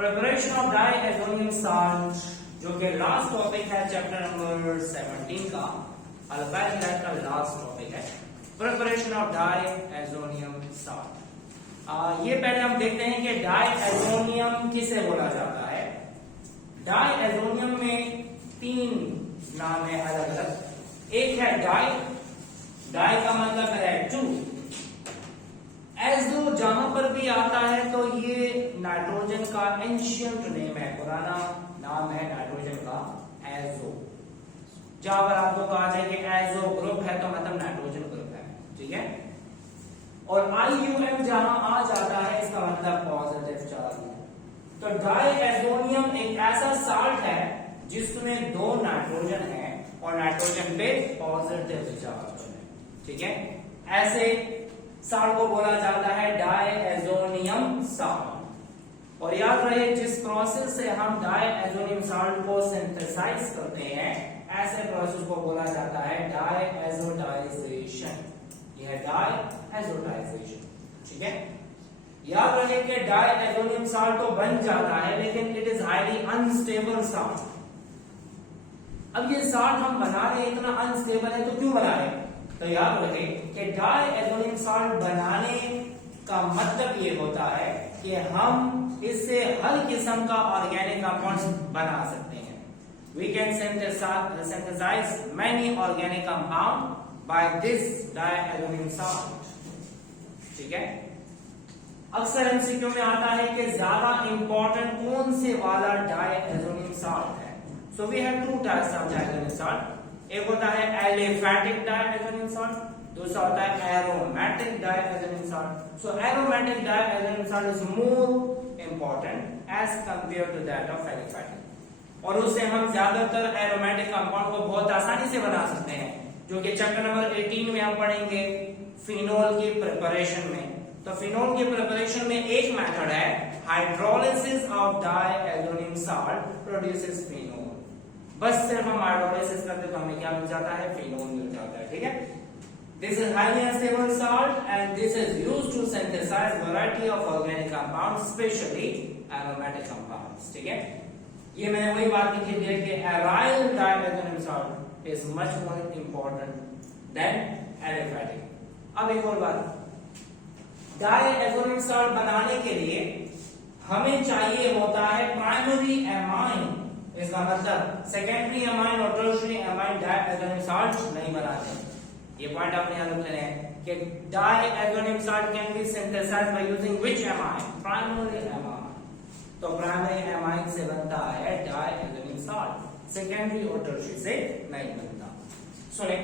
Preparation of diazonium salt, जो कि last topic है चैप्टर नंबर 17 का, अल्काइल का लास्ट टॉपिक है प्रिपरेशन ऑफ डाइएजोनियम साल्ट। ये पहले हम देखते हैं कि डाइएजोनियम किसे बोला जाता है। डाइएजोनियम में तीन नाम है अलग अलग। एक है डाई का मतलब है टू। एजो जहां पर भी आता है तो ये नाइट्रोजन का एंशियंट नेम है, पुराना नाम है नाइट्रोजन का एजो। जहां पर आपको कहा जाए कि एजो ग्रुप है तो मतलब नाइट्रोजन ग्रुप है, ठीक है। और आईयूएम जहां आ जाता है इसका मतलब पॉजिटिव चार्ज है। तो डाइएजोनियम एक ऐसा साल्ट है जिसमें दो नाइट्रोजन है और नाइट्रोजन पे पॉजिटिव चार्ज है, ठीक है। ऐसे साल्ट को बोला जाता है डाइएजोनियम साल्ट। और याद रहे, जिस प्रोसेस से हम डाइएजोनियम साल्ट को सिंथेसाइज करते हैं ऐसे प्रोसेस को बोला जाता है डाइएजोटाइजेशन। यह डाइएजोटाइजेशन, ठीक है। याद रहे कि डाइएजोनियम साल्ट तो बन जाता है लेकिन it is highly unstable salt. अब ये साल्ट हम बना रहे हैं, इतना अनस्टेबल है तो क्यों बना रहे हैं? तो याद रहे कि डाइएजोनियम साल्ट बनाने का मतलब ये होता है कि हम इससे हर किस्म का ऑर्गेनिक कंपाउंड्स बना सकते हैं। We can synthesize many organic compound by this diazonium salt, ठीक है। अक्सर एमसीक्यू में आता है कि ज्यादा इंपॉर्टेंट कौन से वाला डाइएजोनियम साल्ट है। So we have two types of diazonium salt. एक होता है एलिफैटिक डाइएजोनियम साल्ट, दूसरा होता है aromatic diazonium salt. So aromatic diazonium salt is more important as compare to that of aliphatic. और उससे हम ज्यादातर एरोमेटिक कंपाउंड को बहुत आसानी से बना सकते हैं, जो कि चैप्टर नंबर 18 में हम पढ़ेंगे फिनोल की प्रिपरेशन में। तो फिनोल की प्रिपरेशन में एक मेथड है hydrolysis of diazonium salt produces phenol. बस सिर्फ हम हाइड्रोलिसिस करते तो हमें क्या मिल जाता है? फिनोल मिल जाता है, ठीक है। This is highly unstable salt and this is used to synthesize variety of organic compounds, specially aromatic compounds, ठीक है। ये मैंने वही बात की थी कि aryl diazonium salt is much more important than aliphatic. अब एक और बात, डाइएजोनियम साल्ट बनाने के लिए हमें चाहिए होता है प्राइमरी एमाइन। इसका मतलब सेकेंडरी एमाइन और टर्शियरी एमाइन डाइएजोनियम साल्ट नहीं बनाते। ये पॉइंट आपने याद रखना है कि diazonium salt can be synthesized by using which amine? Primary amine. तो प्राइमरी एमाइन से बनता है डाइएजोनियम साल्ट, सेकेंडरी और टर्शियरी से नहीं बनता। सुने,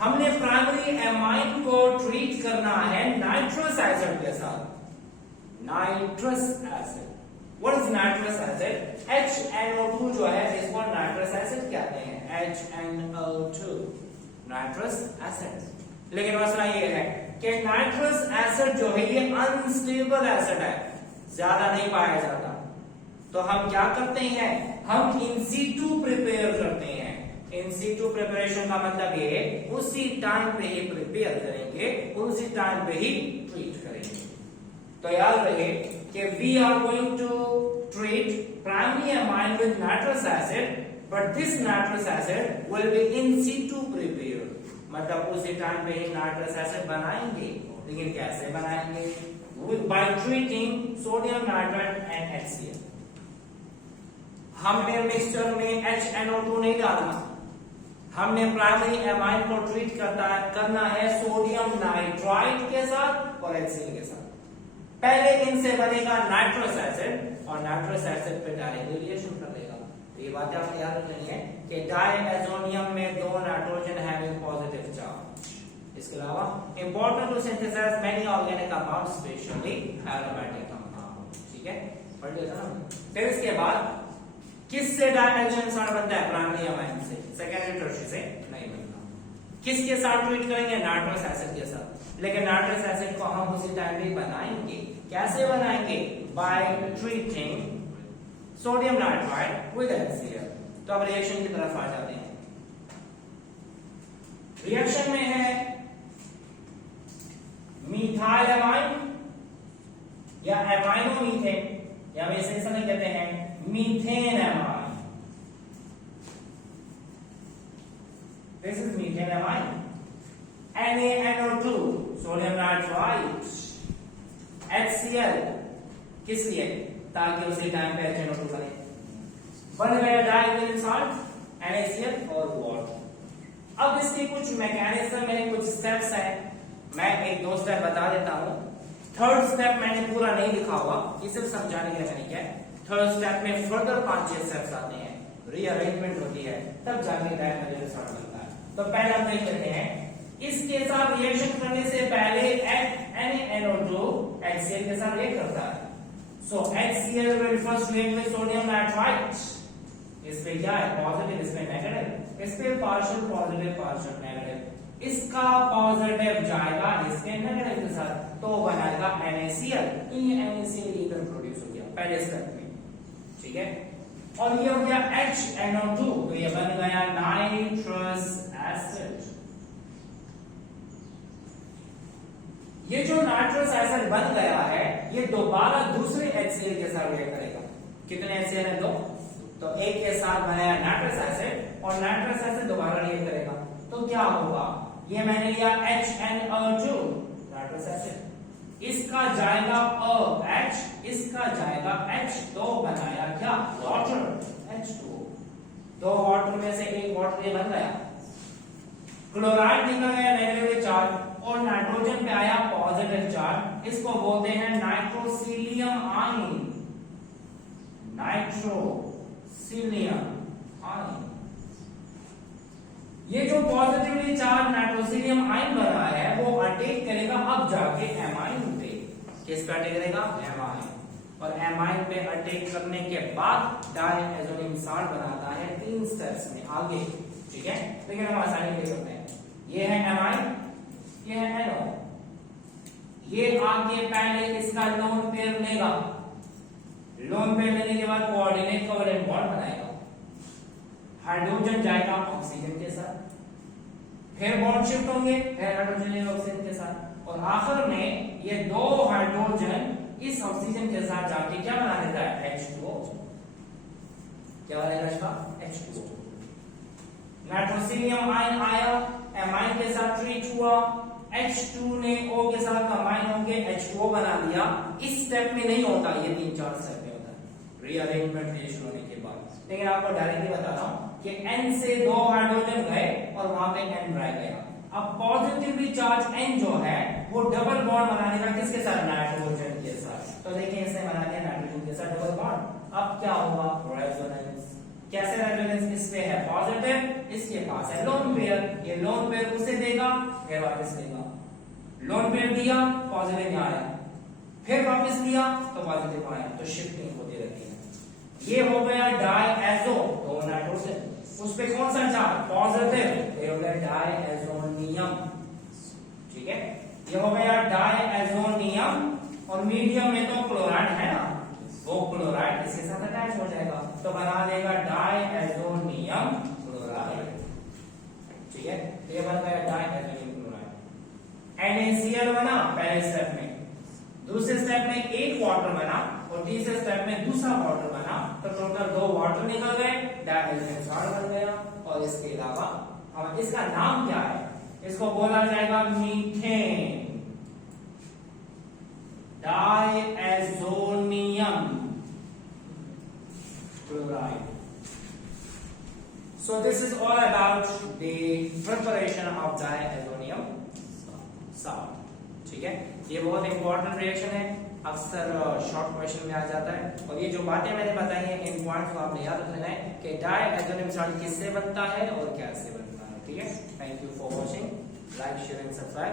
हमने प्राइमरी एमाइन को ट्रीट करना है नाइट्रस एसिड के साथ। Nitrous acid, what is nitrous acid? HNO2 जो है इसको नाइट्रस एसिड कहते हैं, HNO2 नाइट्रस एसिड। लेकिन मसला ये है कि नाइट्रस एसिड जो है ये अनस्टेबल एसिड है, ज्यादा नहीं पाया जाता। तो हम क्या करते हैं? हम इन सीटू प्रिपेयर करते हैं। इन सीटू प्रिपरेशन का मतलब ये उसी टाइम पे ही प्रिपेयर करेंगे, उसी टाइम पे ही ट्रीट करेंगे। तो याद रहे कि we are going to treat primary amine with nitrous acid, but this nitrous acid will be in situ prepared। मतलब उसी टाइम पे ही नाइट्रस एसिड बनाएंगे, लेकिन कैसे बनाएंगे? By treating sodium nitrate and HCl। हमने मिक्सचर में HNO2 नहीं डालना, हमने प्राइमरी एमाइन को ट्रीट करना है सोडियम नाइट्राइट के साथ और HCl के साथ। पहले इनसे बनेगा नाइट्रस एसिड और नाइट्रस एसिड पे डायरेक्टली रिएक्शन कर देगा। तो ये बातें आपको याद रखनी है कि डाइएजोनियम में दो नाइट्रोजन है विद पॉजिटिव चार्ज। इसके अलावा important to synthesize many organic compounds, specially aromatic compound, ठीक है। पढ़ लिया था ना। फिर इसके बाद किससे डाइएजोनियम साल्ट बनता है? प्राइमरी एमाइन से, सेकेंडरी टर्शियरी से नहीं बनता। किसके साथ ट्रीट करेंगे? नाइट्रस एसिड के साथ। लेकिन नाइट्रस एसिड को हम उसी टाइम पे बनाएंगे। कैसे बनाएंगे? By treating sodium nitrite with HCl। तो अब रिएक्शन की तरफ आ जाते हैं। रिएक्शन में है मिथाइल एमाइन या एमाइनो मीथेन या हम इसे समय कहते हैं methane amine. This is methane amine. NaNO2 sodium nitride, HCl किस लिए? ताकि उसी टाइम पे HNO2 बने। बन गया डाइइथाइल साल्ट, NaCl और वाटर। अब इसके कुछ मैकेनिज्म है, कुछ स्टेप्स हैं, मैं एक दो स्टेप बता देता हूं। थर्ड स्टेप मैंने पूरा नहीं लिखा हुआ, ये सिर्फ समझाने के लिए मैंने किया है। थर्ड स्टेप में फर्दर 5-6 स्टेप्स आते हैं, रीअरेंजमेंट होती है, तब जाके डाइइथाइल साल्ट बनता है। तो पहला हम देख लेते हैं, इसके साथ रिएक्शन करने से पहले NaNO2 HCl के साथ रिएक्ट करता है। So HCl will first react with sodium nitrite। इस पे क्या है? पॉजिटिव, इस पे नेगेटिव। इस पे पार्शियल पॉजिटिव, पार्शियल नेगेटिव। इसका पॉजिटिव जाएगा इसके नेगेटिव के साथ, तो बनाएगा NaCl। तो ये NaCl ईथर प्रोड्यूस हो गया पहले स्टेप में, ठीक है। और ये हो गया HNO2, तो ये बन गया नाइट्रस एसिड। ये जो नाइट्रस एसिड बन गया है, ये दोबारा दूसरे HCl के साथ रिएक्ट करेगा। कितने HCl है? 2। तो एक के साथ बनाया नाइट्रस एसिड, और नाइट्रस एसिड दोबारा रिएक्ट करेगा, तो क्या होगा? ये मैंने लिया HNO2 नाइट्रस एसिड, इसका जाएगा H, इसका जाएगा H, तो बनाया क्या? Water, H2O। 2 वाटर में से एक वाटर ये बन गया। क्लोराइड निकल गया नेगेटिव चार्ज, और नाइट्रोजन पे आया पॉजिटिव चार्ज। इसको बोलते हैं नाइट्रोसिलियम आयन, नाइट्रोसिलियम आयन। ये जो पॉजिटिवली चार्ज नाइट्रोसिलियम आयन बना है, वो अटैक करेगा अब जाके एमाइन पे। किस पे अटैक करेगा? एमाइन। और एमाइन पे अटैक करने के बाद डाइएथाइल साल्ट बनाता है 3 स्टेप्स में आगे, ठीक है। लेकिन हम आसानी से करते हैं। ये है एमाइन, ये है NO। ये आगे पहले इसका लोन पेयर लेगा, लोन पेयर लेने के बाद कोऑर्डिनेट कोवेलेंट बॉन्ड बनाएगा। हाइड्रोजन जाएगा ऑक्सीजन के साथ, फिर बॉन्ड शिफ्ट होंगे, फिर हाइड्रोजन ऑक्सीजन के साथ, और आखिर में ये 2 हाइड्रोजन इस ऑक्सीजन के साथ जाके क्या बना देता है? H2O। क्या बनेगा इसका? H2O। नाइट्रोसिलियम आयन आया, एमाइन के साथ ट्रीट हुआ, H2 ने O के साथ कंबाइन होके H2O बना दिया। इस स्टेप में नहीं होता, ये 3-4 स्टेप में होता है रीअरेंजमेंट रिएक्शन होने के बाद। लेकिन आपको डायरेक्टली बताता हूं कि N से 2 हाइड्रोजन गए और वहां पे N रह गया। अब पॉजिटिवली चार्ज N जो है वो डबल बॉन्ड बनाने का किसके साथ? नाइट्रोजन के साथ। तो देखिए इसने बना दिया नाइट्रोजन के साथ डबल बॉन्ड। अब क्या होगा? रेजोनेंस। कैसे रेजोनेंस? इस पे है पॉजिटिव, इसके पास है लोन पेयर, ये लोन पेयर उसे देगा, फिर वापस देगा। लोन पेयर दिया, पॉजिटिव यहाँ आया, फिर वापस दिया तो पॉजिटिव आया, तो शिफ्टिंग होती रहती है। ये हो गया डाइएज़ो, 2 नाइट्रोजन, उस पे कौन सा चार्ज? पॉजिटिव, ये हो गया डाइएज़ोनियम, ठीक है। ये हो गया डाइएज़ोनियम, और मीडियम में तो क्लोराइड है ना, वो क्लोराइड इसके साथ अटैच हो जाएगा, तो बना देगा डाइएज़ोनियम क्लोराइड, ठीक है। तो ये बन गया डाइएज़ोनियम क्लोराइड। NaCl बना पहले स्टेप में, दूसरे स्टेप में एक वाटर बना, और तीसरे स्टेप में दूसरा वाटर बना, तो टोटल 2 वाटर निकल गए, डाइएथाइल साल्ट बन गया। और इसके अलावा अब इसका नाम क्या है? इसको बोला जाएगा methane डाइएज़ोनियम chloride. So this is all about the preparation of diazonium salt. ठीक है, ये बहुत इंपॉर्टेंट रिएक्शन है, अक्सर शॉर्ट क्वेश्चन में आ जाता है। और ये जो बातें मैंने बताई हैं, इन पॉइंट्स को आपने याद रखना है कि डाइएथाइल साल्ट किससे बनता है और कैसे बनता है। ठीक है, thank you for watching, like share and subscribe.